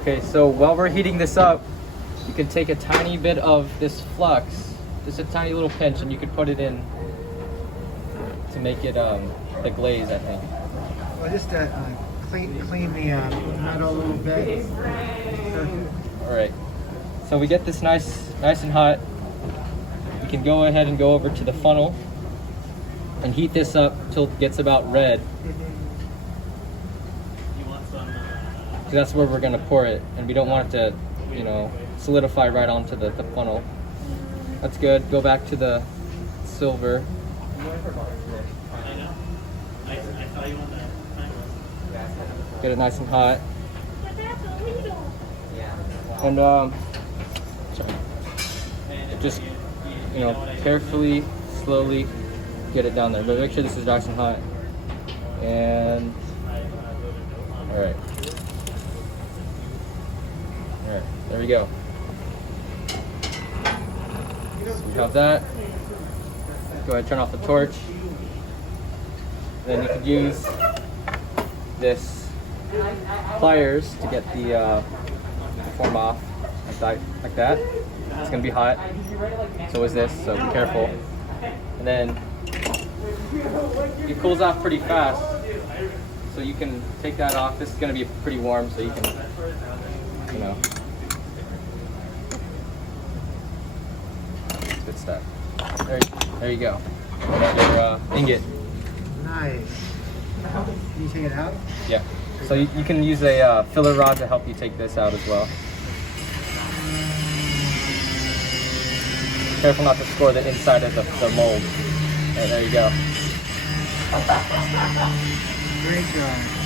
Okay, so while we're heating this up, you can take a tiny bit of this flux, just a tiny little pinch, and you could put it in to make it the glaze, I think. Well, just clean the metal a little bit. All right. So we get this nice and hot. We can go ahead and go over to the funnel and heat this up till it gets about red. So that's where we're gonna pour it, and we don't want it to, you know, solidify right onto the funnel. That's good. Go back to the silver. Get it nice and hot. And sorry. Just, you know, carefully, slowly get it down there. But make sure this is nice and hot. And all right. All right, there we go. So we have that. Go ahead and turn off the torch. Then you could use this pliers to get the form off like that. It's gonna be hot. So is this, so be careful. And then it cools off pretty fast. So you can take that off. This is gonna be pretty warm, so you can, you know. Good stuff. There you go. Your ingot. Nice. Can you take it out? Yeah. So you can use a filler rod to help you take this out as well. Careful not to score the inside of the mold. There you go. Great job.